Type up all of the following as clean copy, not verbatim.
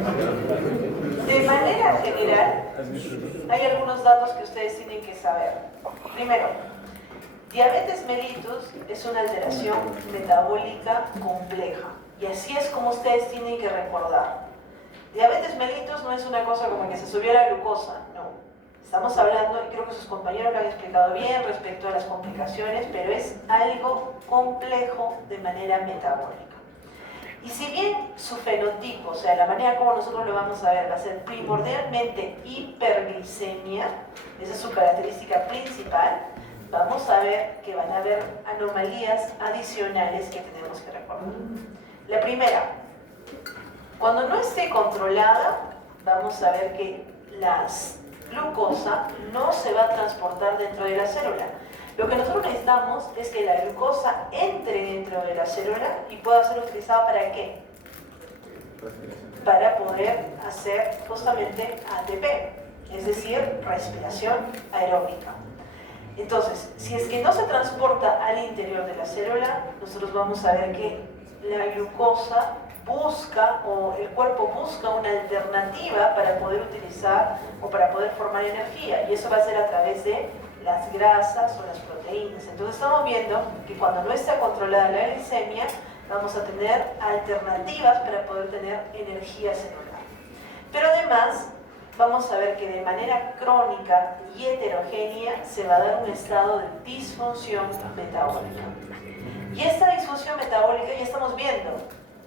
De manera general, hay algunos datos que ustedes tienen que saber. Primero, diabetes mellitus es una alteración metabólica compleja. Y así es como ustedes tienen que recordar. Diabetes mellitus no es una cosa como que se subió la glucosa, no. Estamos hablando, y creo que sus compañeros lo han explicado bien respecto a las complicaciones, pero es algo complejo de manera metabólica. Y si bien su fenotipo, o sea, la manera como nosotros lo vamos a ver, va a ser primordialmente hiperglicemia, esa es su característica principal, vamos a ver que van a haber anomalías adicionales que tenemos que recordar. La primera, cuando no esté controlada, vamos a ver que la glucosa no se va a transportar dentro de la célula. Lo que nosotros necesitamos es que la glucosa entre dentro de la célula y pueda ser utilizada ¿para qué? Para poder hacer justamente ATP, es decir, respiración aeróbica. Entonces, si es que no se transporta al interior de la célula, nosotros vamos a ver que la glucosa busca, o el cuerpo busca una alternativa para poder utilizar o para poder formar energía, y eso va a ser a través de las grasas o las proteínas. Entonces estamos viendo que cuando no está controlada la glicemia, vamos a tener alternativas para poder tener energía celular. Pero además, vamos a ver que de manera crónica y heterogénea se va a dar un estado de disfunción metabólica. Y esta disfunción metabólica ya estamos viendo,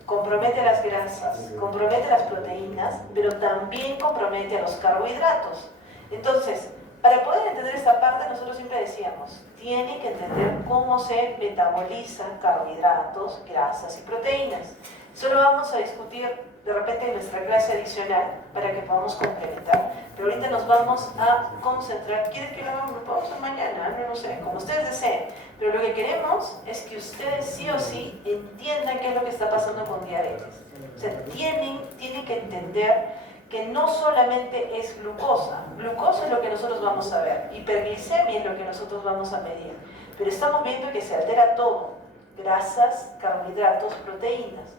compromete a las grasas, compromete a las proteínas, pero también compromete a los carbohidratos. Entonces, para poder entender esta parte, nosotros siempre decíamos, tienen que entender cómo se metabolizan carbohidratos, grasas y proteínas. Eso lo vamos a discutir de repente en nuestra clase adicional para que podamos complementar. Pero ahorita nos vamos a concentrar. ¿Quieren que lo hagamos? ¿Lo podemos hacer mañana? No sé, como ustedes deseen. Pero lo que queremos es que ustedes sí o sí entiendan qué es lo que está pasando con diabetes. O sea, tienen que entender que no solamente es glucosa. Glucosa es lo que nosotros vamos a ver. Hiperglicemia es lo que nosotros vamos a medir. Pero estamos viendo que se altera todo. Grasas, carbohidratos, proteínas.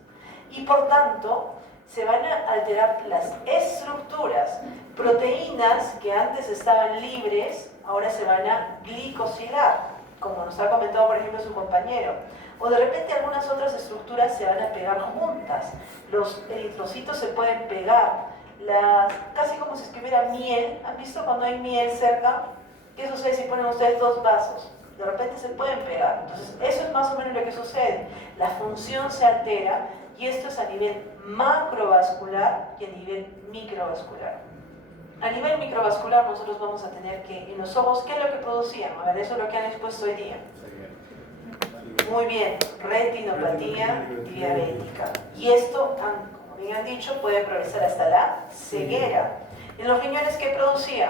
Y por tanto, se van a alterar las estructuras. Proteínas que antes estaban libres, ahora se van a glicosilar, como nos ha comentado por ejemplo su compañero. O de repente algunas otras estructuras se van a pegar juntas. Los eritrocitos se pueden pegar. Casi como si escribiera miel. ¿Han visto cuando hay miel cerca? ¿Qué sucede si ponen ustedes dos vasos? De repente se pueden pegar. Entonces, eso es más o menos lo que sucede. La función se altera y esto es a nivel macrovascular y a nivel microvascular. A nivel microvascular nosotros vamos a tener que en los ojos, ¿qué es lo que producían? A ver, eso es lo que han expuesto hoy día. Muy bien, retinopatía diabética. Y esto, como bien han dicho, puede progresar hasta la ceguera. En los riñones, ¿qué producía?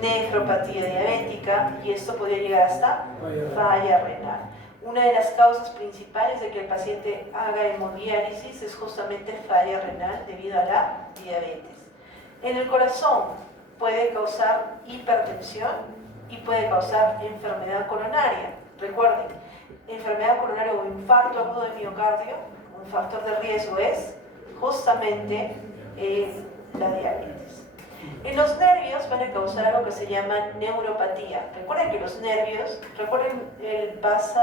Nefropatía diabética, y esto podría llegar hasta falla renal. Una de las causas principales de que el paciente haga hemodiálisis es justamente falla renal debido a la diabetes. En el corazón puede causar hipertensión y puede causar enfermedad coronaria. Recuerden, enfermedad coronaria o infarto agudo de miocardio, un factor de riesgo es justamente la diabetes. En los nervios van a causar algo que se llama neuropatía. Recuerden que los nervios, recuerden el vaso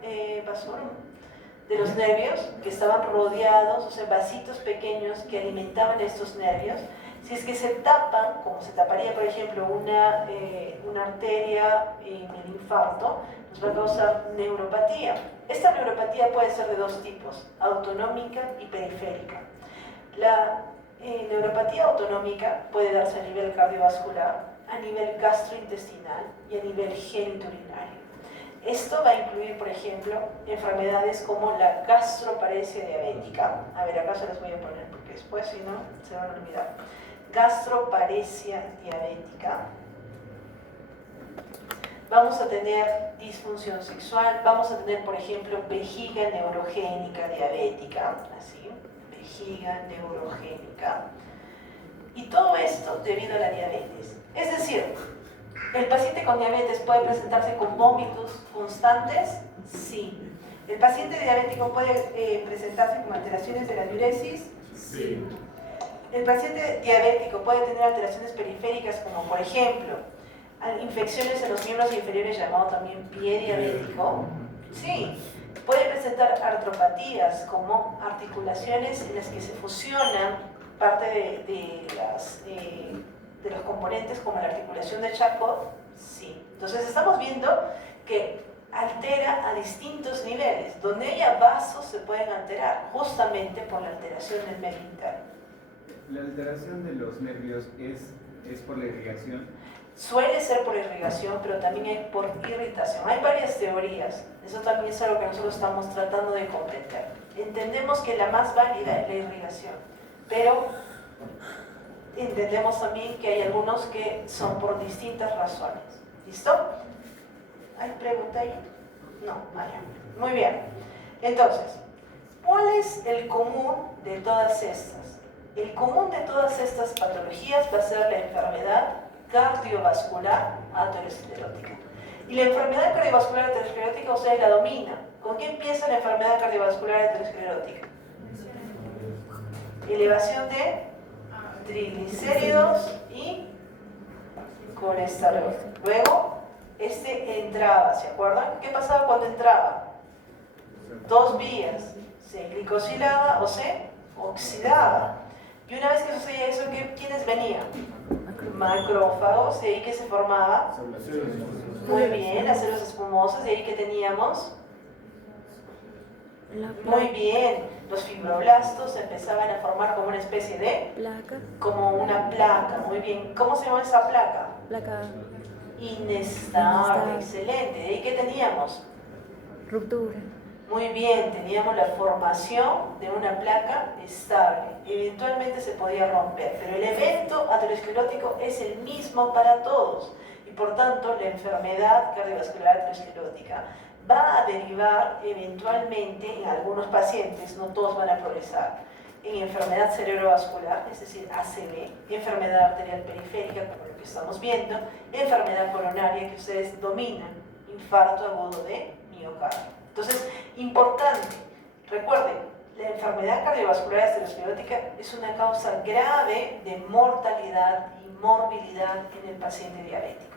de los nervios que estaban rodeados, o sea, vasitos pequeños que alimentaban estos nervios. Si es que se tapan, como se taparía por ejemplo una arteria en el infarto, nos va a causar neuropatía. Esta neuropatía puede ser de dos tipos, autonómica y periférica. La neuropatía autonómica puede darse a nivel cardiovascular, a nivel gastrointestinal y a nivel genitourinario. Esto va a incluir, por ejemplo, enfermedades como la gastroparesia diabética. A ver, acá se las voy a poner porque después, si no, se van a olvidar. Gastroparesia diabética. Vamos a tener disfunción sexual, vamos a tener, por ejemplo, vejiga neurogénica diabética, así, vejiga neurogénica. Y todo esto debido a la diabetes. Es decir, ¿el paciente con diabetes puede presentarse con vómitos constantes? Sí. ¿El paciente diabético puede presentarse con alteraciones de la diuresis? Sí. El paciente diabético puede tener alteraciones periféricas como, por ejemplo, infecciones en los miembros inferiores, llamado también pie diabético. Sí. Puede presentar artropatías como articulaciones en las que se fusionan parte de los componentes, como la articulación de Charcot. Sí. Entonces estamos viendo que altera a distintos niveles. Donde haya vasos se pueden alterar, justamente por la alteración del medio interno. ¿La alteración de los nervios es por la irrigación? Suele ser por irrigación, pero también hay por irritación. Hay varias teorías. Eso también es algo que nosotros estamos tratando de comprender. Entendemos que la más válida es la irrigación, pero entendemos también que hay algunos que son por distintas razones. ¿Listo? ¿Hay pregunta ahí? No, vaya. Muy bien. Entonces, ¿cuál es el común de todas estas? El común de todas estas patologías va a ser la enfermedad cardiovascular aterosclerótica. Y la enfermedad cardiovascular aterosclerótica ustedes la dominan. ¿Con qué empieza la enfermedad cardiovascular aterosclerótica? Elevación de triglicéridos y colesterol. Luego, entraba, ¿se acuerdan? ¿Qué pasaba cuando entraba? Dos vías, se glicosilaba o se oxidaba. Y una vez que sucedía eso, ¿quiénes venían? Macrófagos, de ahí que se formaba. Muy bien, las células espumosas, de ahí que teníamos. Muy bien, los fibroblastos empezaban a formar como una especie de placa. Como una placa, muy bien. ¿Cómo se llama esa placa? Placa. Inestable, excelente. ¿De ahí qué teníamos? Ruptura. Muy bien, teníamos la formación de una placa estable. Eventualmente se podía romper, pero el evento aterosclerótico es el mismo para todos. Y por tanto, la enfermedad cardiovascular aterosclerótica va a derivar eventualmente en algunos pacientes, no todos van a progresar, en enfermedad cerebrovascular, es decir, ACV, enfermedad arterial periférica, como lo que estamos viendo, enfermedad coronaria que ustedes dominan, infarto agudo de miocardio. Entonces, importante, recuerden, la enfermedad cardiovascular aterosclerótica es una causa grave de mortalidad y morbilidad en el paciente diabético.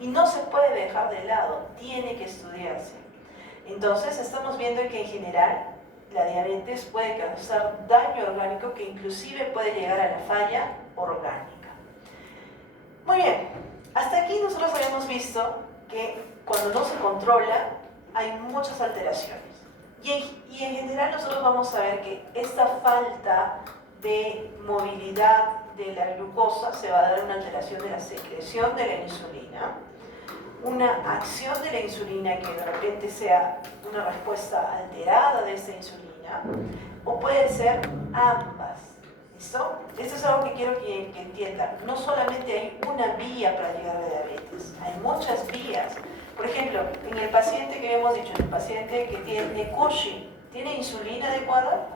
Y no se puede dejar de lado, tiene que estudiarse. Entonces, estamos viendo que en general la diabetes puede causar daño orgánico que inclusive puede llegar a la falla orgánica. Muy bien, hasta aquí nosotros habíamos visto que cuando no se controla hay muchas alteraciones. Y en general nosotros vamos a ver que esta falta de movilidad de la glucosa se va a dar una alteración de la secreción de la insulina, una acción de la insulina que de repente sea una respuesta alterada de esta insulina, o puede ser ambas. ¿Listo? Esto es algo que quiero que entiendan. No solamente hay una vía para llegar a la diabetes, hay muchas vías. Por ejemplo, en el paciente que habíamos dicho, el paciente que tiene Cushing, ¿tiene insulina adecuada?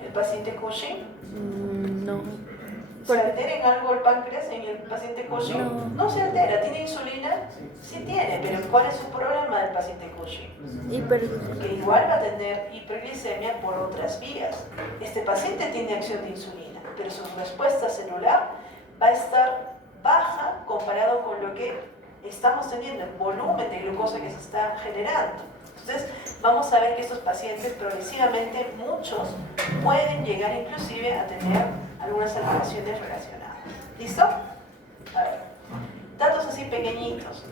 ¿El paciente Cushing? No. ¿Se altera en algo el páncreas en el paciente Cushing? No se altera. ¿Tiene insulina? Sí tiene, pero ¿cuál es su problema del paciente Cushing? Que igual va a tener hiperglicemia por otras vías. Este paciente tiene acción de insulina, pero su respuesta celular va a estar baja comparado con lo que estamos teniendo, el volumen de glucosa que se está generando. Entonces, vamos a ver que estos pacientes progresivamente, muchos, pueden llegar inclusive a tener algunas alteraciones relacionadas. ¿Listo? A ver, datos así pequeñitos.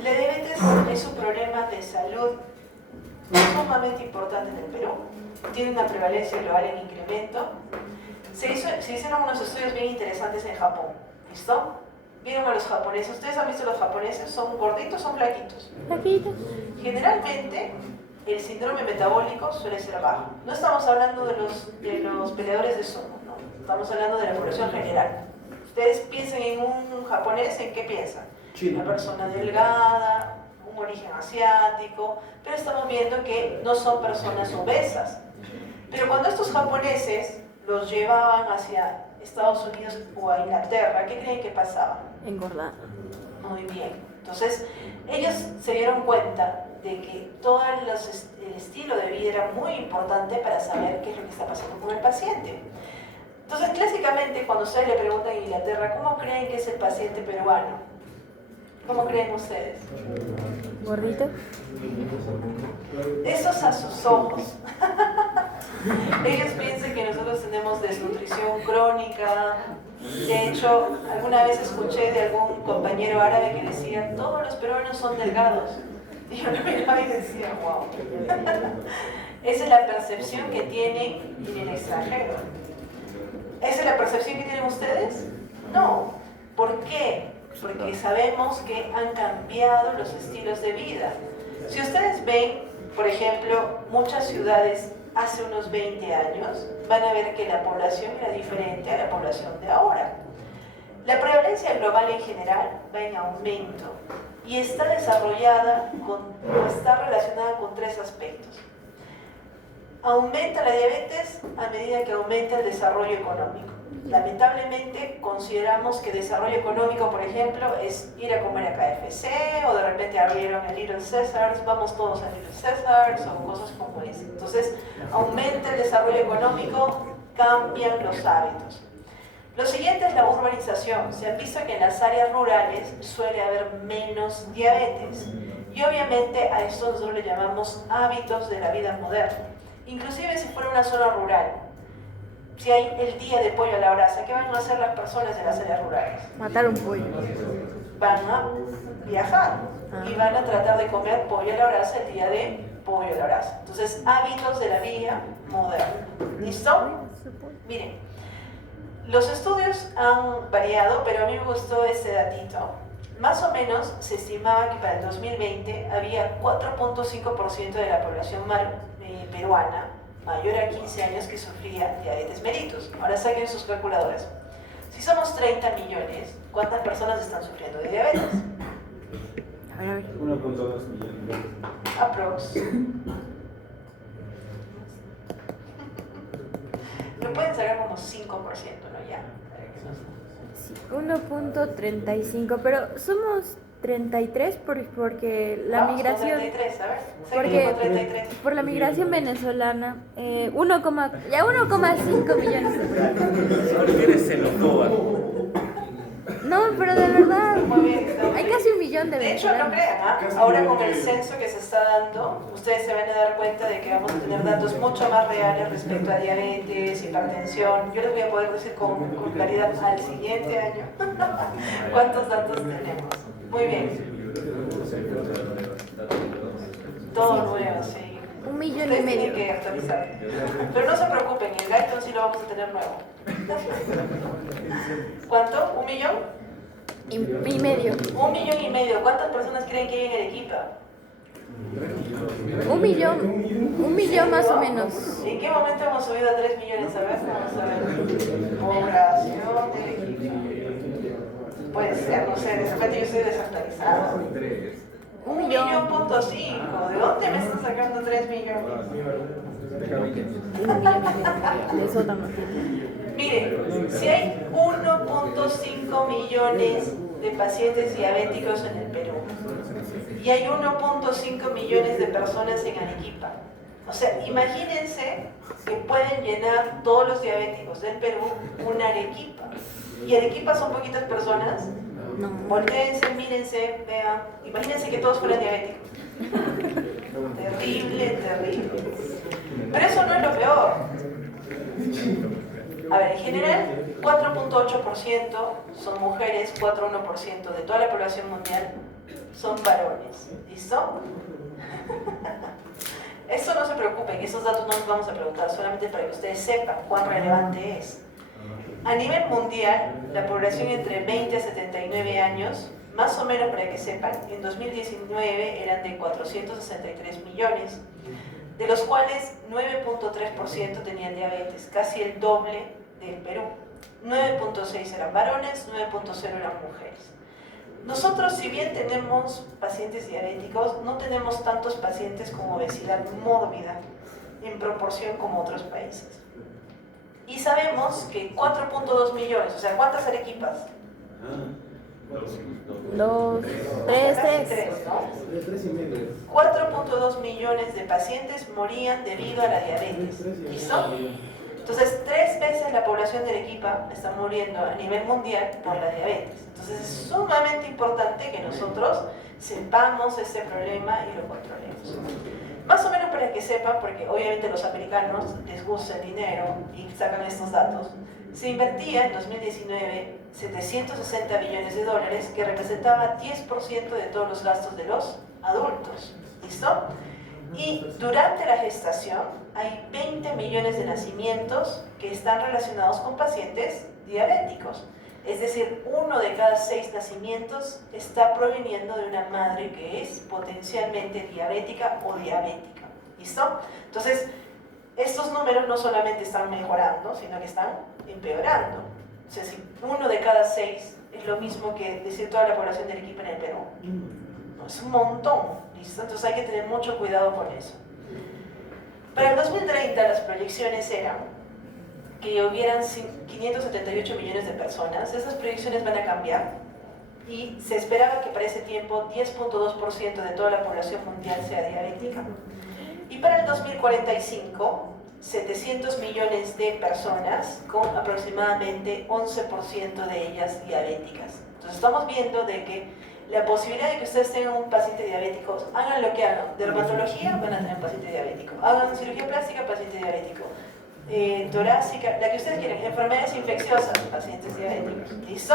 La diabetes es un problema de salud sumamente importante en el Perú. Tiene una prevalencia global en incremento. Se hicieron unos estudios bien interesantes en Japón. ¿Listo? Vieron a los japoneses. ¿Ustedes han visto a los japoneses? ¿Son gorditos o son flaquitos? Flaquitos. Generalmente, el síndrome metabólico suele ser bajo. No estamos hablando de los peleadores de sumo, ¿no? Estamos hablando de la población general. Ustedes piensen en un japonés, ¿en qué piensan? Una persona delgada, un origen asiático, pero estamos viendo que no son personas obesas. Pero cuando estos japoneses los llevaban hacia Estados Unidos o a Inglaterra, ¿qué creen que pasaba? Engordar. Muy bien. Entonces, ellos se dieron cuenta de que todo el estilo de vida era muy importante para saber qué es lo que está pasando con el paciente. Entonces, clásicamente, cuando ustedes le preguntan en Inglaterra, ¿cómo creen que es el paciente peruano? ¿Cómo creen ustedes? ¿Gordito? Eso es a sus ojos. Ellos piensan que nosotros tenemos desnutrición crónica. De hecho, alguna vez escuché de algún compañero árabe que decía, todos los peruanos son delgados. Y yo lo miraba y decía, wow. Esa es la percepción que tienen en el extranjero. ¿Esa es la percepción que tienen ustedes? No. ¿Por qué? Porque sabemos que han cambiado los estilos de vida. Si ustedes ven, por ejemplo, muchas ciudades hace unos 20 años, van a ver que la población era diferente a la población de ahora. La prevalencia global en general va en aumento y está desarrollada está relacionada con tres aspectos. Aumenta la diabetes a medida que aumenta el desarrollo económico. Lamentablemente consideramos que desarrollo económico, por ejemplo, es ir a comer a KFC o de repente abrieron el Little Caesars, vamos todos a Little Caesars o cosas como esa. Entonces, aumenta el desarrollo económico, cambian los hábitos. Lo siguiente es la urbanización. Se han visto que en las áreas rurales suele haber menos diabetes y obviamente a esto nosotros le llamamos hábitos de la vida moderna. Inclusive si fuera una zona rural, si hay el día de pollo a la brasa, ¿qué van a hacer las personas en las áreas rurales? Matar un pollo. Van a viajar y van a tratar de comer pollo a la brasa el día de pollo a la brasa. Entonces, hábitos de la vida moderna. ¿Listo? Miren, los estudios han variado, pero a mí me gustó este datito. Más o menos se estimaba que para el 2020 había 4.5% de la población peruana mayor a 15 años que sufría diabetes mellitus. Ahora saquen sus calculadores. Si somos 30 millones, ¿cuántas personas están sufriendo de diabetes? A ver. 1.2 millones. Aprox. Lo pueden sacar como 5%, ¿no? Ya. 1.35, pero somos 33 porque la Vamos con migración 33, a ver. porque 33. por la migración venezolana 1,5 millones de personas. Eres xenófoba. No, pero de verdad Muy bien, está muy hay bien. casi 1 millón de De hecho, no venezolanos. crean, ¿ah? Ahora con el censo que se está dando, ustedes se van a dar cuenta de que vamos a tener datos mucho más reales respecto a diabetes, hipertensión. Yo les voy a poder decir con claridad al siguiente año cuántos datos tenemos. Muy bien. Todo nuevo, sí. 1,5 millones. Ustedes tienen que actualizar. Pero no se preocupen, el Gaiton sí lo vamos a tener nuevo. ¿Cuánto? ¿1 millón? Y medio. 1,5 millones. ¿Cuántas personas creen que hay en Arequipa? 1 millón más o menos. ¿En qué momento hemos subido a 3 millones? A ver, vamos a ver. Población de Arequipa. Puede ser, no sé, de repente yo estoy desactualizado. 1 1,5 millón. millones. ¿De dónde me están sacando 3 millones? 1 millón y medio de sótano. Miren, si hay 1.5 millones de pacientes diabéticos en el Perú y hay 1.5 millones de personas en Arequipa, o sea, imagínense que pueden llenar todos los diabéticos del Perú una Arequipa. ¿Y Arequipa son poquitas personas? No. Voltéense, mírense, vean, imagínense que todos fueran diabéticos. Terrible, terrible. Pero eso no es lo peor. A ver, en general, 4.8% son mujeres, 4.1% de toda la población mundial son varones. ¿Listo? Eso no se preocupen, esos datos no los vamos a preguntar, solamente para que ustedes sepan cuán relevante es. A nivel mundial, la población entre 20 a 79 años, más o menos para que sepan, en 2019 eran de 463 millones, de los cuales 9.3% tenían diabetes, casi el doble del Perú. 9.6 eran varones, 9.0 eran mujeres. Nosotros, si bien tenemos pacientes diabéticos, no tenemos tantos pacientes con obesidad mórbida en proporción como otros países. Y sabemos que 4.2 millones, o sea, ¿cuántas Arequipas? 2, 3, Casi 3. 3, ¿no? 3,5. 4.2 millones de pacientes morían debido a la diabetes. ¿Listo? Entonces, 3 veces la población de Arequipa está muriendo a nivel mundial por la diabetes. Entonces, es sumamente importante que nosotros sepamos este problema y lo controlemos. Más o menos para que sepan, porque obviamente los americanos les gusta el dinero y sacan estos datos, se invertía en 2019 760 billones de dólares, que representaba 10% de todos los gastos de los adultos. ¿Listo? Y durante la gestación hay 20 millones de nacimientos que están relacionados con pacientes diabéticos. Es decir, 1 de cada 6 nacimientos está proviniendo de una madre que es potencialmente diabética o diabética. ¿Listo? Entonces, estos números no solamente están mejorando, sino que están empeorando. O sea, si 1 de cada 6 es lo mismo que decir toda la población del Arequipa en el Perú. Es un montón, ¿listo? Entonces hay que tener mucho cuidado con eso. Para el 2030 las proyecciones eran que hubieran 578 millones de personas. Esas proyecciones van a cambiar y se esperaba que para ese tiempo 10.2% de toda la población mundial sea diabética. Y para el 2045, 700 millones de personas con aproximadamente 11% de ellas diabéticas. Entonces estamos viendo de que la posibilidad de que ustedes tengan un paciente diabético, hagan lo que hagan, dermatología, van a tener un paciente diabético, hagan cirugía plástica, paciente diabético, torácica, la que ustedes quieran, enfermedades infecciosas, pacientes diabéticos, ¿listo?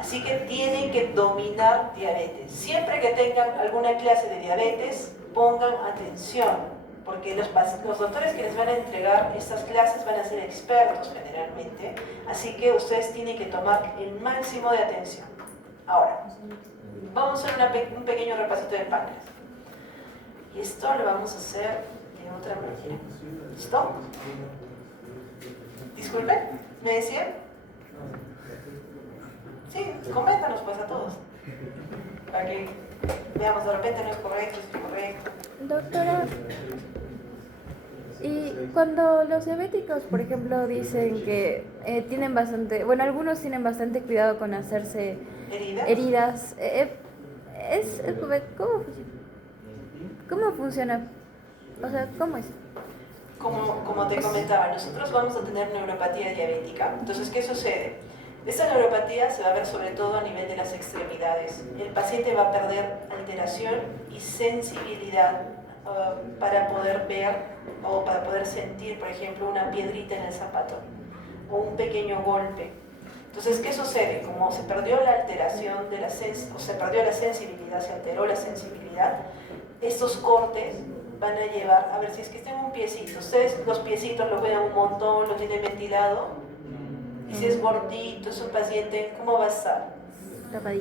Así que tienen que dominar diabetes. Siempre que tengan alguna clase de diabetes, pongan atención, porque los doctores que les van a entregar estas clases van a ser expertos generalmente, así que ustedes tienen que tomar el máximo de atención. Ahora, vamos a hacer un pequeño repasito del páncreas. Y esto lo vamos a hacer de otra manera. ¿Listo? Disculpen, ¿me decían? Sí, coméntanos pues a todos. Para que veamos, de repente no es correcto, es incorrecto. Doctora, y cuando los diabéticos, por ejemplo, dicen que tienen bastante, bueno, algunos tienen bastante cuidado con hacerse heridas, ¿cómo funciona? O sea, ¿cómo es? Como te comentaba, nosotros vamos a tener neuropatía diabética. Entonces, ¿qué sucede? Esta neuropatía se va a ver sobre todo a nivel de las extremidades. El paciente va a perder alteración y sensibilidad para poder ver o para poder sentir, por ejemplo, una piedrita en el zapato o un pequeño golpe. Entonces, ¿qué sucede? Como se perdió la alteración de se perdió la sensibilidad, se alteró la sensibilidad, estos cortes van a llevar, a ver si es que tengo un piecito, ustedes los piecitos lo cuidan un montón, lo tienen ventilado, y si es gordito, es un paciente, ¿cómo va a estar?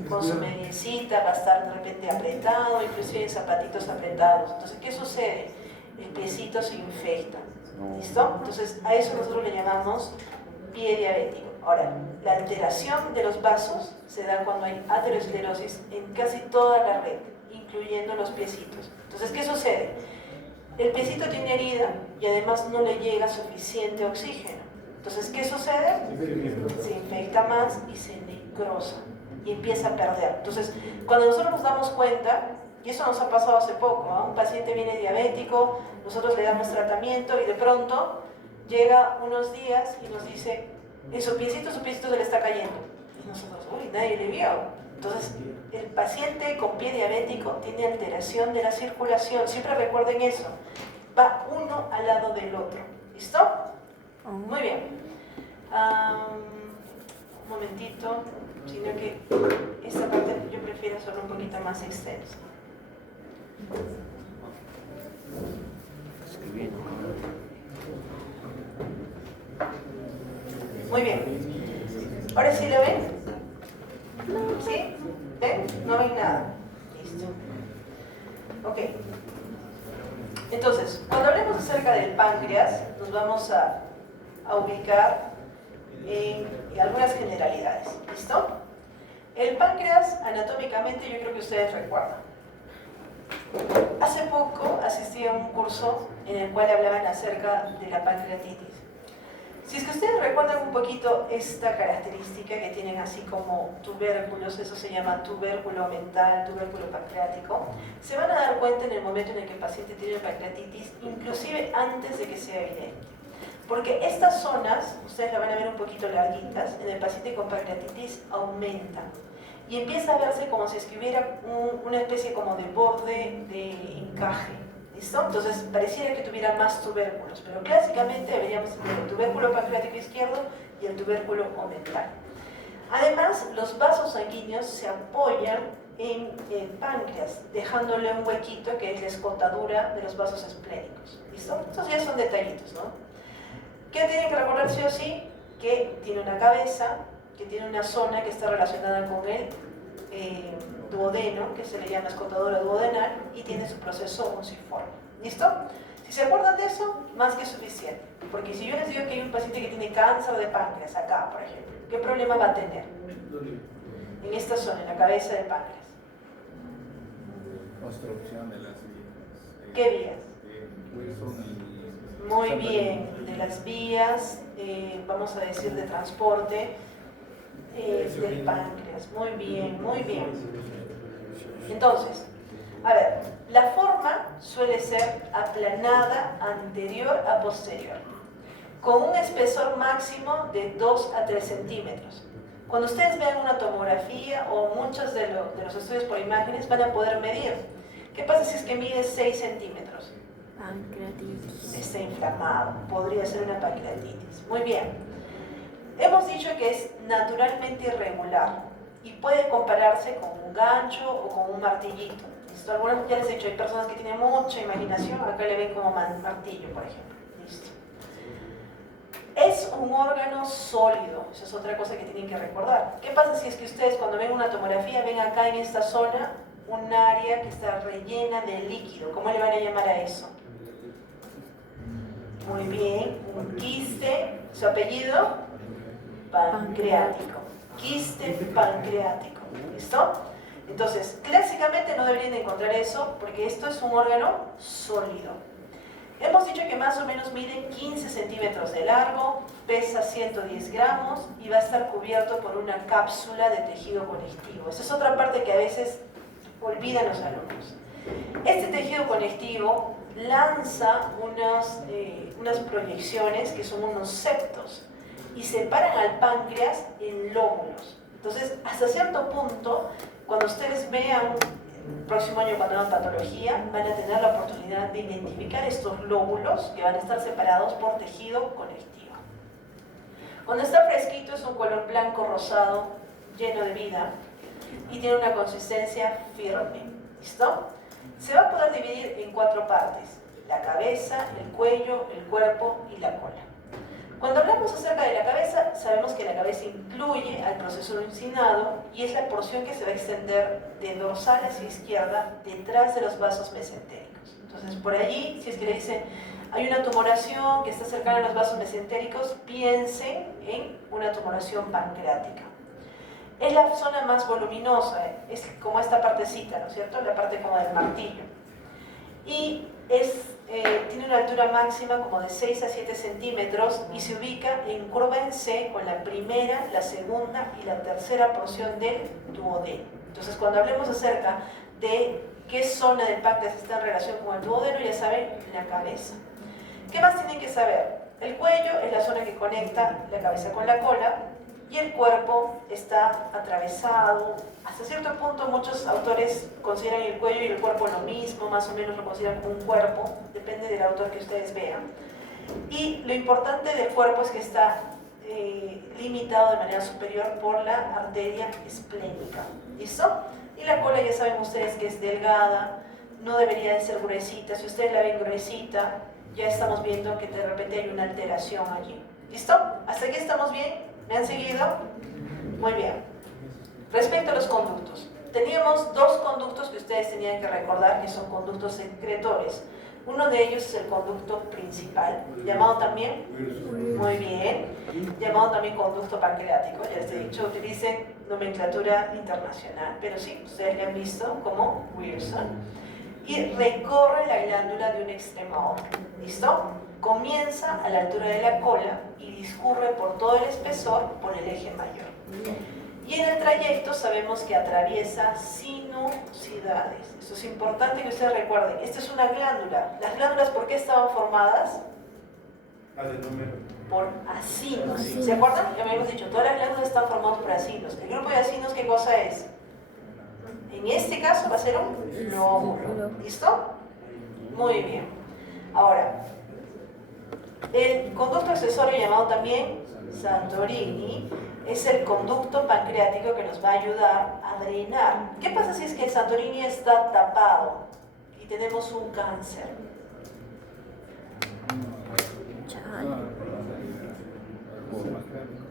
Con su mediecita, va a estar de repente apretado, inclusive en zapatitos apretados. Entonces, ¿qué sucede? El piecito se infecta, ¿listo? Entonces, a eso nosotros le llamamos pie diabético. Ahora, la alteración de los vasos se da cuando hay aterosclerosis en casi toda la red, incluyendo los piecitos. Entonces, ¿qué sucede? El piecito tiene herida y además no le llega suficiente oxígeno. Entonces, ¿qué sucede? Se infecta más y se necrosa y empieza a perder. Entonces, cuando nosotros nos damos cuenta, y eso nos ha pasado hace poco, ¿eh? Un paciente viene diabético, nosotros le damos tratamiento y de pronto llega unos días y nos dice, en su piecito se le está cayendo. Y nosotros, uy, nadie le vio. Entonces, el paciente con pie diabético tiene alteración de la circulación. Siempre recuerden eso. Va uno al lado del otro. ¿Listo? Muy bien. Un momentito, sino que esta parte yo prefiero hacerlo un poquito más extensa. Muy bien. ¿Ahora sí lo ven? ¿Sí? ¿Ven? No ven nada. Listo. Ok. Entonces, cuando hablemos acerca del páncreas, nos vamos a ubicar en algunas generalidades. ¿Listo? El páncreas, anatómicamente, yo creo que ustedes recuerdan. Hace poco asistí a un curso en el cual hablaban acerca de la pancreatitis. Si es que ustedes recuerdan un poquito esta característica que tienen así como tubérculos, eso se llama tubérculo mental, tubérculo pancreático, se van a dar cuenta en el momento en el que el paciente tiene pancreatitis, inclusive antes de que sea evidente. Porque estas zonas, ustedes la van a ver un poquito larguitas, en el paciente con pancreatitis aumentan. Y empieza a verse como si hubiera una especie como de borde de encaje. ¿Listo? Entonces pareciera que tuviera más tubérculos, pero clásicamente deberíamos tener el tubérculo pancreático izquierdo y el tubérculo omental. Además, los vasos sanguíneos se apoyan en el páncreas, dejándole un huequito que es la escotadura de los vasos esplénicos. ¿Listo? Estos ya son detallitos, ¿no? ¿Qué tienen que recordar sí o sí? Que tiene una cabeza, que tiene una zona que está relacionada con el duodeno, que se le llama escotadura duodenal, y tiene su proceso muciforme. ¿Listo? Si se acuerdan de eso, más que suficiente. Porque si yo les digo que hay un paciente que tiene cáncer de páncreas, acá, por ejemplo, ¿qué problema va a tener? En esta zona, en la cabeza del páncreas. Obstrucción de las vías. ¿Qué vías? Wilson Muy bien, de las vías, vamos a decir, de transporte del páncreas. Muy bien, muy bien. Entonces, a ver, la forma suele ser aplanada anterior a posterior, con un espesor máximo de 2 a 3 centímetros. Cuando ustedes vean una tomografía o muchos de los estudios por imágenes van a poder medir. ¿Qué pasa si es que mide 6 centímetros? Pancreatitis. Está inflamado, podría ser una pancreatitis. Muy bien. Hemos dicho que es naturalmente irregular y puede compararse con un gancho o con un martillito. ¿Listo? Algunas ya les he dicho, hay personas que tienen mucha imaginación, acá le ven como martillo, por ejemplo. ¿Listo? Es un órgano sólido, esa es otra cosa que tienen que recordar. ¿Qué pasa si es que ustedes cuando ven una tomografía ven acá en esta zona un área que está rellena de líquido? ¿Cómo le van a llamar a eso? Muy bien, un quiste, ¿su apellido? Pancreático. Quiste pancreático. ¿Listo? Entonces, clásicamente no deberían encontrar eso porque esto es un órgano sólido. Hemos dicho que más o menos mide 15 centímetros de largo, pesa 110 gramos y va a estar cubierto por una cápsula de tejido conectivo. Esa es otra parte que a veces olvidan los alumnos. Este tejido conectivo lanza unas proyecciones que son unos septos y separan al páncreas en lóbulos. Entonces, hasta cierto punto, cuando ustedes vean el próximo año cuando hagan patología, van a tener la oportunidad de identificar estos lóbulos que van a estar separados por tejido conectivo. Cuando está fresquito es un color blanco rosado, lleno de vida y tiene una consistencia firme. ¿Listo? Se va a poder dividir en 4 partes: la cabeza, el cuello, el cuerpo y la cola. Cuando hablamos acerca de la cabeza, sabemos que la cabeza incluye al proceso uncinado y es la porción que se va a extender de dorsal hacia izquierda detrás de los vasos mesentéricos. Entonces, por allí, si es que le dicen hay una tumoración que está cercana a los vasos mesentéricos, piensen en una tumoración pancreática. Es la zona más voluminosa, es como esta partecita, ¿no es cierto? La parte como del martillo. Y tiene una altura máxima como de 6 a 7 centímetros y se ubica en curva en C con la primera, la segunda y la tercera porción del duodeno. Entonces, cuando hablemos acerca de qué zona del páncreas está en relación con el duodeno, ya saben, la cabeza. ¿Qué más tienen que saber? El cuello es la zona que conecta la cabeza con la cola y el cuerpo está atravesado. Hasta cierto punto muchos autores consideran el cuello y el cuerpo lo mismo, más o menos lo consideran como un cuerpo, depende del autor que ustedes vean. Y lo importante del cuerpo es que está limitado de manera superior por la arteria esplénica. ¿Listo? Y la cola ya saben ustedes que es delgada, no debería de ser gruesita. Si ustedes la ven gruesita, ya estamos viendo que de repente hay una alteración allí. ¿Listo? ¿Hasta aquí estamos bien? ¿Me han seguido? Muy bien. Respecto a los conductos, teníamos 2 conductos que ustedes tenían que recordar que son conductos secretores. Uno de ellos es el conducto principal, llamado también, muy bien, llamado también conducto pancreático. Ya les he dicho, utilicen nomenclatura internacional, pero sí, ustedes le han visto como Wilson. y recorre la glándula de un extremo a otro. ¿Listo? Comienza a la altura de la cola y discurre por todo el espesor por el eje mayor. Y en el trayecto sabemos que atraviesa sinuosidades. Esto es importante que ustedes recuerden. Esta es una glándula. ¿Las glándulas por qué estaban formadas? Por acinos. ¿Se acuerdan? Ya me hemos dicho, todas las glándulas están formadas por acinos. ¿El grupo de acinos qué cosa es? En este caso va a ser un lóbulo. ¿Listo? Muy bien. Ahora, el conducto accesorio llamado también Santorini es el conducto pancreático que nos va a ayudar a drenar. ¿Qué pasa si es que el Santorini está tapado y tenemos un cáncer?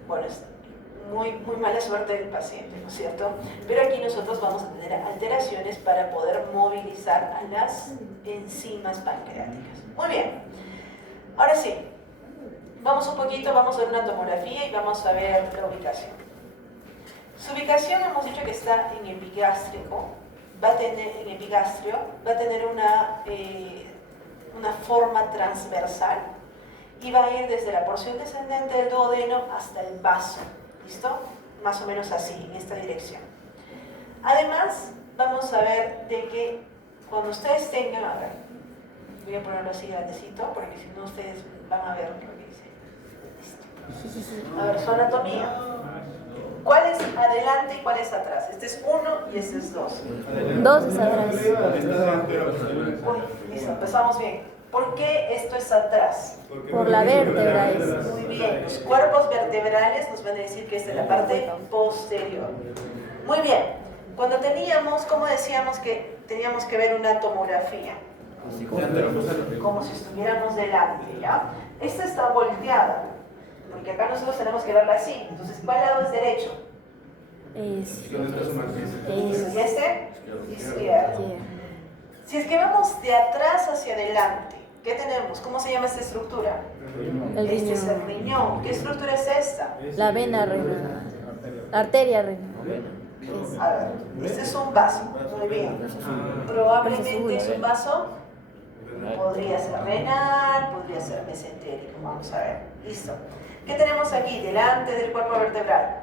Bueno, es muy mala suerte del paciente, ¿no es cierto? Pero aquí nosotros vamos a tener alteraciones para poder movilizar a las enzimas pancreáticas. Muy bien. Ahora sí, vamos un poquito, vamos a ver una tomografía y vamos a ver la ubicación. Su ubicación hemos dicho que está en epigástrico, en epigastrio, va a tener una forma transversal y va a ir desde la porción descendente del duodeno hasta el vaso. ¿Listo? Más o menos así, en esta dirección. Además, vamos a ver de que cuando ustedes tengan, a ver, voy a ponerlo así grandecito porque si no ustedes van a ver lo que dice. Listo. A ver, su anatomía. ¿Cuál es adelante y cuál es atrás? Este es 1 y este es 2. 2 es atrás. Uy, listo, empezamos bien. ¿Por qué esto es atrás? Por la vértebra es. Muy bien, los cuerpos vertebrales nos van a decir que esta es la parte posterior. Muy bien, cuando teníamos, ¿cómo decíamos que teníamos que ver una tomografía? Como si estuviéramos delante, ¿ya? Esta está volteada, porque acá nosotros tenemos que verla así. Entonces, ¿cuál lado es derecho? ¿Y este? Izquierdo. Si es que vamos de atrás hacia adelante, ¿qué tenemos? ¿Cómo se llama esta estructura? El Este es el riñón. riñón. ¿Qué estructura es esta? La vena renal. Arteria renal. A ver, este es un vaso. Muy bien. Probablemente es un vaso. Podría ser renal, podría ser mesentérico. Vamos a ver. Listo. ¿Qué tenemos aquí? Delante del cuerpo vertebral.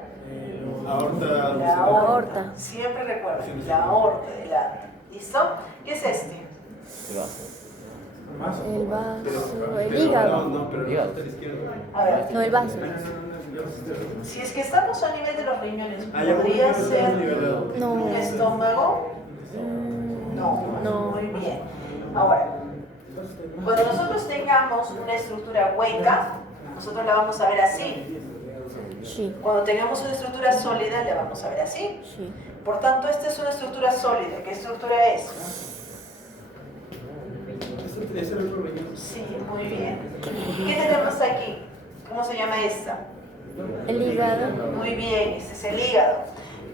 La aorta. Siempre recuerden, la aorta delante. ¿Listo? ¿Qué es este? El vaso. El hígado. A ver. No, el vaso. Si es que estamos a nivel de los riñones, ¿podría ser No. un estómago? No. Muy bien. Ahora, cuando nosotros tengamos una estructura hueca, nosotros la vamos a ver así. Sí. Cuando tengamos una estructura sólida, la vamos a ver así. Sí. Por tanto, esta es una estructura sólida. ¿Qué estructura es? Sí, muy bien. ¿Qué tenemos aquí? ¿Cómo se llama esta? El hígado. Muy bien, este es el hígado.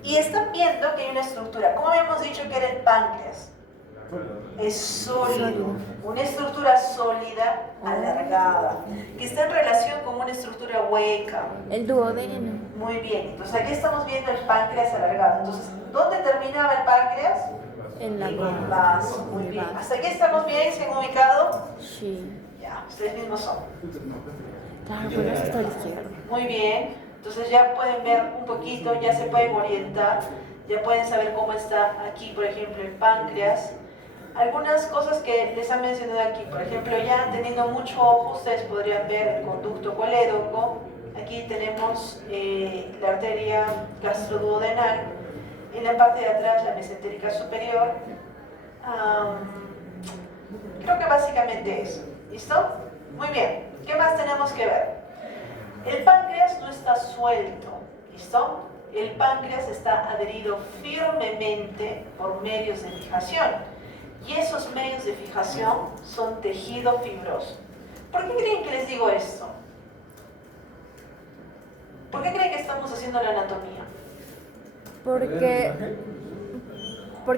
Y están viendo que hay una estructura. ¿Cómo habíamos dicho que era el páncreas? Es sólido. Una estructura sólida, alargada, que está en relación con una estructura hueca. El duodeno. Muy bien, entonces aquí estamos viendo el páncreas alargado. Entonces, ¿dónde terminaba el páncreas? En la En el boca. vaso. Muy bien. ¿Hasta aquí estamos bien? ¿Se han ubicado? Sí. Ya, ustedes mismos son. Claro, pero eso está a la izquierda. Muy bien, entonces ya pueden ver un poquito, ya se pueden orientar, ya pueden saber cómo está aquí, por ejemplo, el páncreas. Algunas cosas que les han mencionado aquí, por ejemplo, ya teniendo mucho ojo, ustedes podrían ver el conducto colédoco. Aquí tenemos la arteria gastroduodenal. En la parte de atrás, la mesentérica superior. Creo que básicamente eso. ¿Listo? Muy bien. ¿Qué más tenemos que ver? El páncreas no está suelto. ¿Listo? El páncreas está adherido firmemente por medios de fijación. Y esos medios de fijación son tejido fibroso. ¿Por qué creen que les digo esto? ¿Por qué creen que estamos haciendo la anatomía? Porque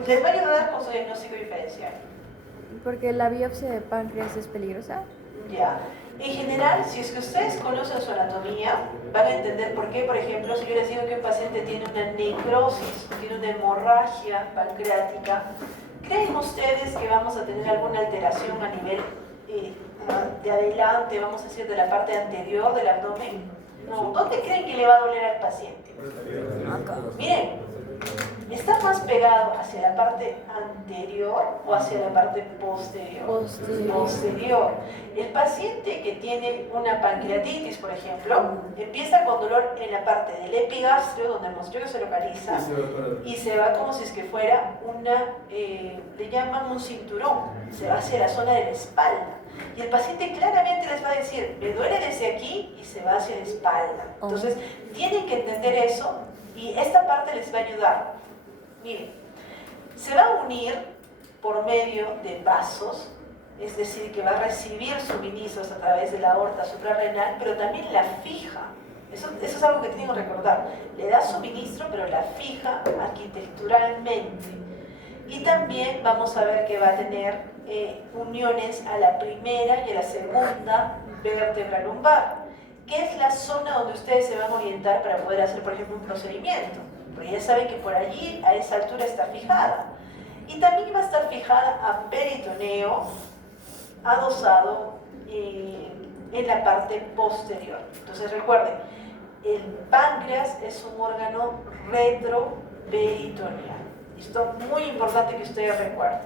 Les va a ayudar con su diagnóstico diferencial. la biopsia de páncreas es peligrosa. Ya. En general, si es que ustedes conocen su anatomía, van a entender por qué, por ejemplo, si yo les digo que un paciente tiene una necrosis, tiene una hemorragia pancreática, ¿Creen ustedes que vamos a tener alguna alteración a nivel de adelante, vamos a decir, de la parte anterior del abdomen? No. ¿Dónde creen que le va a doler al paciente? Miren, ¿está más pegado hacia la parte anterior o hacia la parte posterior? Posterior. El paciente que tiene una pancreatitis, por ejemplo, empieza con dolor en la parte del epigastrio, donde hemos dicho que se localiza, y se va como si es que fuera una, le llaman un cinturón, se va hacia la zona de la espalda. Y el paciente claramente les va a decir, me duele desde aquí y se va hacia la espalda. Entonces, tienen que entender eso y esta parte les va a ayudar. Miren, se va a unir por medio de vasos, es decir, que va a recibir suministros a través de la aorta suprarrenal, pero también la fija. Eso es algo que tienen que recordar. Le da suministro, pero la fija arquitecturalmente. Y también vamos a ver que va a tener uniones a la primera y a la segunda vértebra lumbar, que es la zona donde ustedes se van a orientar para poder hacer, por ejemplo, un procedimiento. Porque ya saben que por allí, a esa altura, está fijada. Y también va a estar fijada a peritoneo, adosado en la parte posterior. Entonces recuerden, el páncreas es un órgano retroperitoneal. ¿Listo? Muy importante que ustedes recuerden.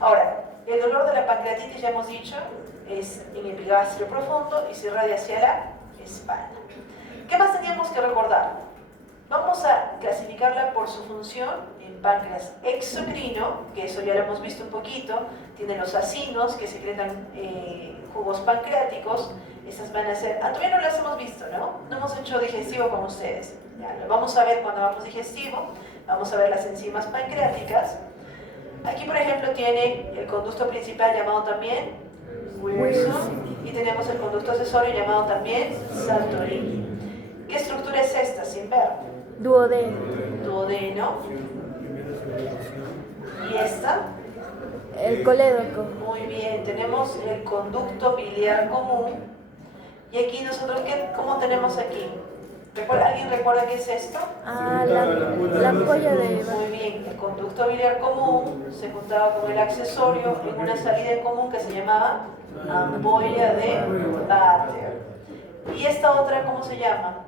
Ahora, el dolor de la pancreatitis, ya hemos dicho, es en epigastrio profundo y se irradia hacia la espalda. ¿Qué más teníamos que recordar? Vamos a clasificarla por su función en páncreas exocrino, que eso ya lo hemos visto un poquito. Tiene los acinos que secretan jugos pancreáticos. Estas van a ser, todavía no las hemos visto, ¿no? No hemos hecho digestivo con ustedes. Ya, lo vamos a ver cuando hagamos digestivo. Vamos a ver las enzimas pancreáticas. Aquí, por ejemplo, tiene el conducto principal llamado también Wilson y tenemos el conducto accesorio llamado también Santorini. ¿Qué estructura es esta, sin ver? Duodeno. Duodeno. ¿Y esta? El colédoco. Muy bien, tenemos el conducto biliar común. Y aquí nosotros, ¿cómo tenemos aquí? ¿Alguien recuerda qué es esto? La ampolla de... Muy bien, el conducto biliar común se juntaba con el accesorio en una salida en común que se llamaba ampolla de Vater. ¿Y esta otra cómo se llama?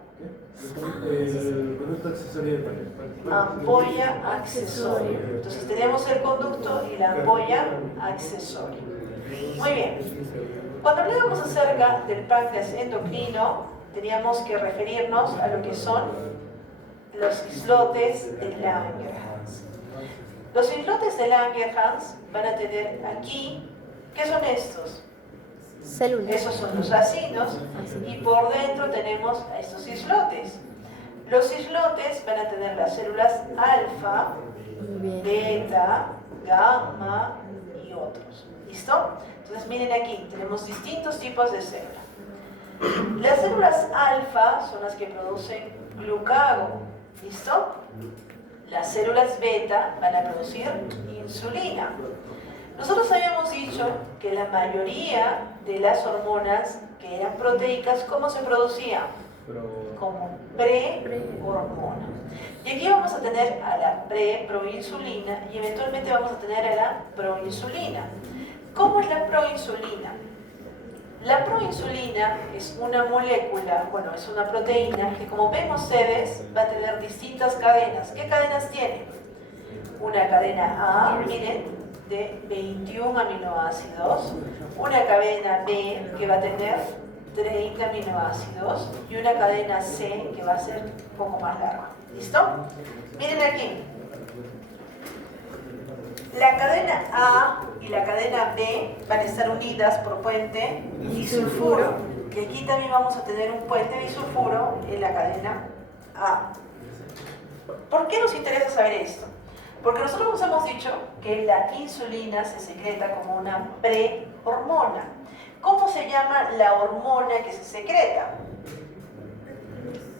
El conducto accesorio de ampolla accesoria. Entonces tenemos el conducto y la ampolla accesoria. Muy bien. Cuando hablábamos acerca del páncreas endocrino, teníamos que referirnos a lo que son los islotes de Langerhans. Los islotes de Langerhans van a tener aquí, ¿qué son estos? Células. Esos son los acinos y por dentro tenemos a estos islotes. Los islotes van a tener las células alfa, beta, gamma y otros. ¿Listo? Entonces miren aquí, tenemos distintos tipos de células. Las células alfa son las que producen glucago. ¿Listo? Las células beta van a producir insulina. Nosotros habíamos dicho que la mayoría de las hormonas que eran proteicas, ¿cómo se producían? Como prehormona. Y aquí vamos a tener a la proinsulina y eventualmente vamos a tener a la proinsulina. ¿Cómo es la proinsulina? La proinsulina es una molécula, bueno, es una proteína que, como ven ustedes, va a tener distintas cadenas. ¿Qué cadenas tiene? Una cadena A, miren, de 21 aminoácidos, una cadena B que va a tener 30 aminoácidos y una cadena C que va a ser un poco más larga. ¿Listo? Miren aquí. La cadena A y la cadena B van a estar unidas por puente disulfuro. Y aquí también vamos a tener un puente disulfuro en la cadena A. ¿Por qué nos interesa saber esto? Porque nosotros nos hemos dicho que la insulina se secreta como una prehormona. ¿Cómo se llama la hormona que se secreta?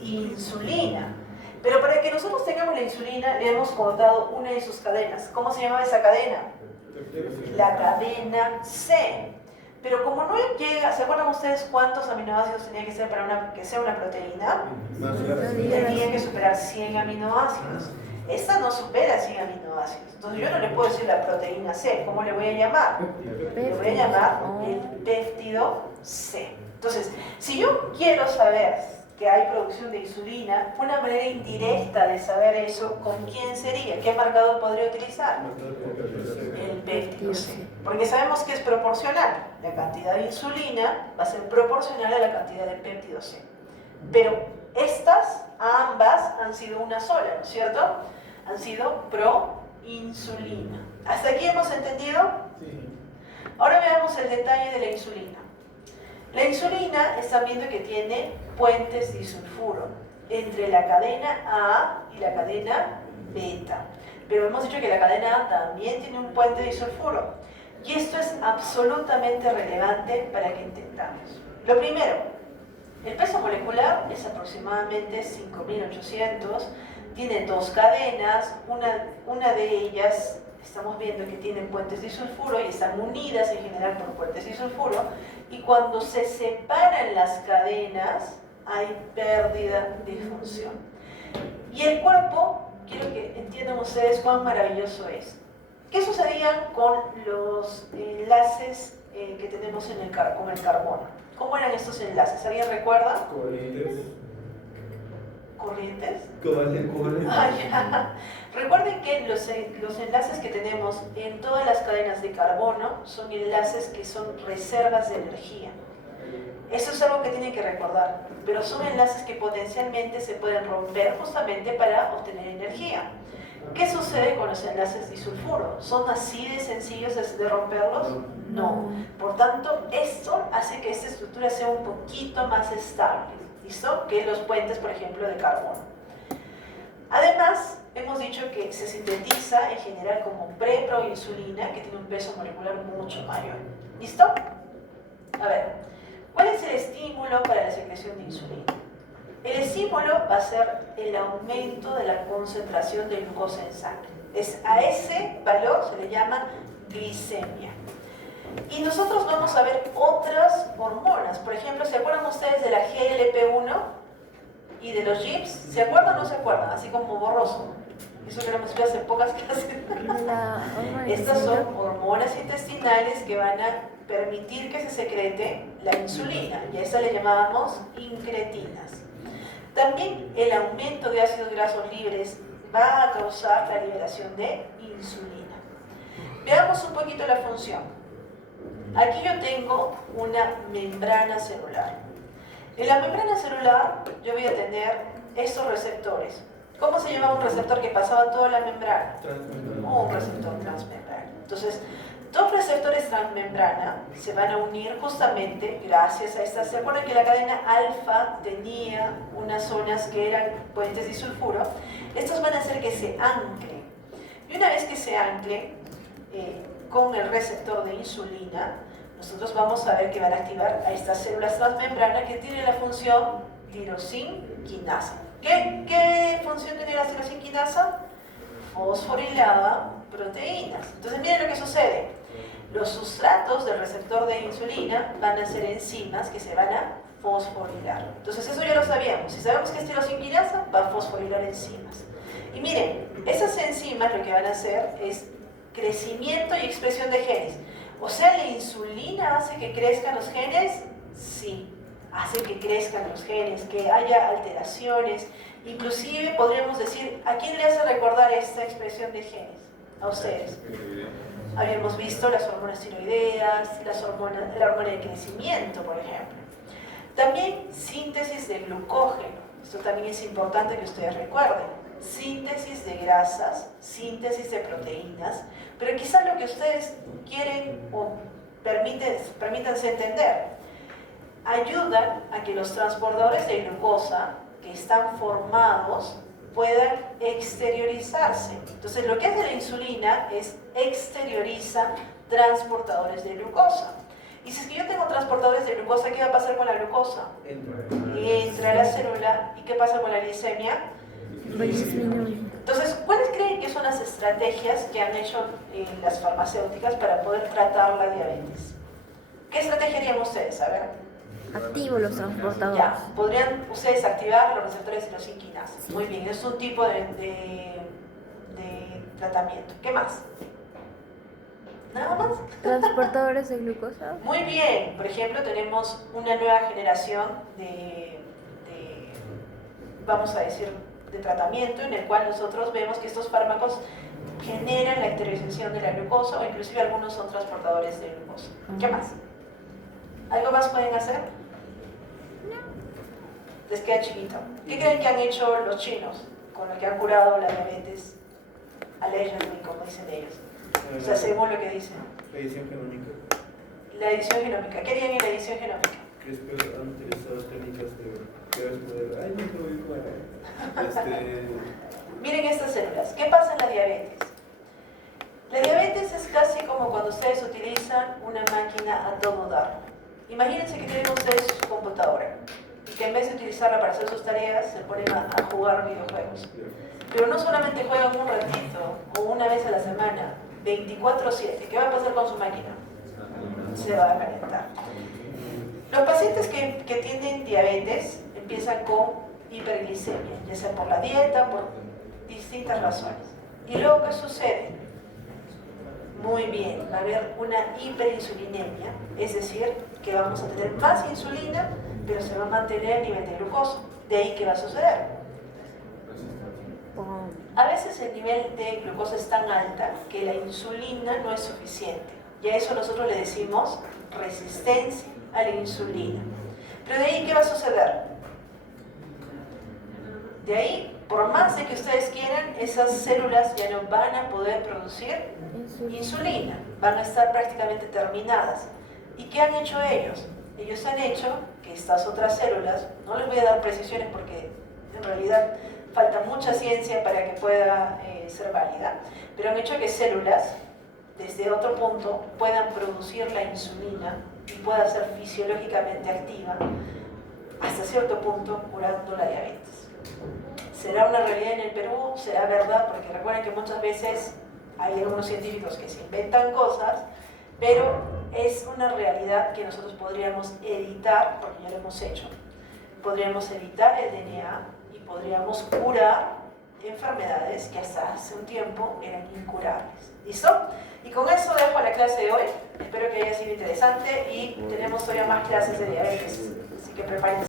Insulina. Pero para que nosotros tengamos la insulina, le hemos cortado una de sus cadenas. ¿Cómo se llamaba esa cadena? La cadena C. Pero como no llega, ¿se acuerdan ustedes cuántos aminoácidos tenía que ser para que sea una proteína? Tenía que superar 100 aminoácidos. Esta no supera 100 aminoácidos. aminoácidos. Entonces yo no le puedo decir la proteína C, ¿cómo le voy a llamar? Le voy a llamar el péptido C. Entonces, si yo quiero saber que hay producción de insulina, una manera indirecta de saber eso, ¿con quién sería? ¿Qué marcador podría utilizar? El péptido C. Porque sabemos que es proporcional. La cantidad de insulina va a ser proporcional a la cantidad de péptido C. Pero ambas han sido una sola, ¿no es cierto? Han sido proinsulina. ¿Hasta aquí hemos entendido? Sí. Ahora veamos el detalle de la insulina. La insulina están viendo que tiene puentes disulfuro entre la cadena A y la cadena beta. Pero hemos dicho que la cadena A también tiene un puente disulfuro. Y esto es absolutamente relevante para que entendamos. Lo primero, el peso molecular es aproximadamente 5.800, tiene dos cadenas, una de ellas estamos viendo que tienen puentes disulfuro y están unidas en general por puentes disulfuro, y cuando se separan las cadenas hay pérdida de función. Y el cuerpo, quiero que entiendan ustedes cuán maravilloso es. ¿Qué sucedía con los enlaces que tenemos con el carbono? ¿Cómo eran estos enlaces? ¿Alguien recuerda? ¿Corrientes? Covalente. Ah, ya. Recuerden que los enlaces que tenemos en todas las cadenas de carbono son enlaces que son reservas de energía. Eso es algo que tienen que recordar, pero son enlaces que potencialmente se pueden romper justamente para obtener energía. ¿Qué sucede con los enlaces disulfuro? ¿Son así de sencillos de romperlos? No. Por tanto, esto hace que esta estructura sea un poquito más estable, ¿listo? Que los puentes, por ejemplo, de carbono. Además, hemos dicho que se sintetiza en general como preproinsulina, que tiene un peso molecular mucho mayor. ¿Listo? A ver, ¿cuál es el estímulo para la secreción de insulina? El estímulo va a ser el aumento de la concentración de glucosa en sangre. A ese valor se le llama glicemia. Y nosotros vamos a ver otras hormonas. Por ejemplo, ¿se acuerdan ustedes de la GLP-1 y de los GIPs? ¿Se acuerdan o no se acuerdan? Así como borroso. Eso que lo hemos visto hace pocas clases. Estas son hormonas intestinales que van a permitir que se secrete la insulina. Y a esa le llamábamos incretinas. También el aumento de ácidos grasos libres va a causar la liberación de insulina. Veamos un poquito la función. Aquí yo tengo una membrana celular. En la membrana celular yo voy a tener estos receptores. ¿Cómo se llama un receptor que pasaba toda la membrana? Un receptor transmembrana. Entonces, dos receptores transmembrana se van a unir justamente gracias a estas. ¿Se acuerdan que la cadena alfa tenía unas zonas que eran puentes disulfuro? Estos van a hacer que se anclen. Y una vez que se anclen con el receptor de insulina, nosotros vamos a ver que van a activar a estas células transmembrana que tienen la función tirosinquinasa. ¿Qué función tiene la tirosinquinasa? Fosforilada proteínas. Entonces miren lo que sucede. Los sustratos del receptor de insulina van a ser enzimas que se van a fosforilar. Entonces eso ya lo sabíamos. Si sabemos que es tirosinquinasa, va a fosforilar enzimas. Y miren, esas enzimas lo que van a hacer es crecimiento y expresión de genes. O sea, ¿la insulina hace que crezcan los genes? Sí, hace que crezcan los genes, que haya alteraciones. Inclusive podríamos decir, ¿a quién le hace recordar esta expresión de genes? A ustedes. Habíamos visto las hormonas tiroideas, la hormona de crecimiento, por ejemplo. También síntesis de glucógeno. Esto también es importante que ustedes recuerden. Síntesis de grasas, síntesis de proteínas, pero quizás lo que ustedes quieren o permítanse entender, ayudan a que los transportadores de glucosa que están formados puedan exteriorizarse. Entonces lo que hace la insulina es exterioriza transportadores de glucosa. Y si es que yo tengo transportadores de glucosa, ¿qué va a pasar con la glucosa? Entra a la célula. ¿Y qué pasa con la glicemia? Entonces, ¿cuáles creen que son las estrategias que han hecho las farmacéuticas para poder tratar la diabetes? ¿Qué estrategia harían ustedes? A ver. Activo los transportadores. Ya, podrían ustedes activar los receptores de tirosinquinasa. Muy bien, es un tipo de tratamiento. ¿Qué más? ¿Nada más? Transportadores de glucosa. Muy bien. Por ejemplo, tenemos una nueva generación vamos a decir, de tratamiento en el cual nosotros vemos que estos fármacos generan la exteriorización de la glucosa o inclusive algunos son transportadores de glucosa. ¿Qué más? ¿Algo más pueden hacer? Les queda chiquito. ¿Qué creen que han hecho los chinos con lo que han curado la diabetes? Allegedly, como dicen ellos. O sea, según lo que dicen. La edición genómica. La edición genómica. ¿Qué harían en la edición genómica? CRISPR han utilizado técnicas de... Ay, no lo digo. Miren estas células. ¿Qué pasa en la diabetes? La diabetes es casi como cuando ustedes utilizan una máquina a todo dar. Imagínense que tienen ustedes su computadora y que en vez de utilizarla para hacer sus tareas se ponen a jugar videojuegos. Pero no solamente juegan un ratito o una vez a la semana, 24/7. ¿Qué va a pasar con su máquina? Se va a calentar. Los pacientes que tienen diabetes empiezan con hiperglicemia, ya sea por la dieta, por distintas razones. ¿Y luego qué sucede? Muy bien, va a haber una hiperinsulinemia, es decir, que vamos a tener más insulina, pero se va a mantener el nivel de glucosa. ¿De ahí qué va a suceder? A veces el nivel de glucosa es tan alta que la insulina no es suficiente. Y a eso nosotros le decimos resistencia a la insulina. Pero de ahí, ¿qué va a suceder? De ahí, por más de que ustedes quieran, esas células ya no van a poder producir insulina. Van a estar prácticamente terminadas. ¿Y qué han hecho ellos? Ellos han hecho que estas otras células, no les voy a dar precisiones porque en realidad falta mucha ciencia para que pueda ser válida, pero han hecho que células desde otro punto puedan producir la insulina y pueda ser fisiológicamente activa hasta cierto punto curando la diabetes. ¿Será una realidad en el Perú? ¿Será verdad? Porque recuerden que muchas veces hay algunos científicos que se inventan cosas, pero es una realidad que nosotros podríamos editar, porque ya lo hemos hecho. Podríamos editar el DNA y podríamos curar enfermedades que hasta hace un tiempo eran incurables. ¿Listo? Y con eso dejo la clase de hoy. Espero que haya sido interesante y tenemos todavía más clases de diabetes. Así que prepárense.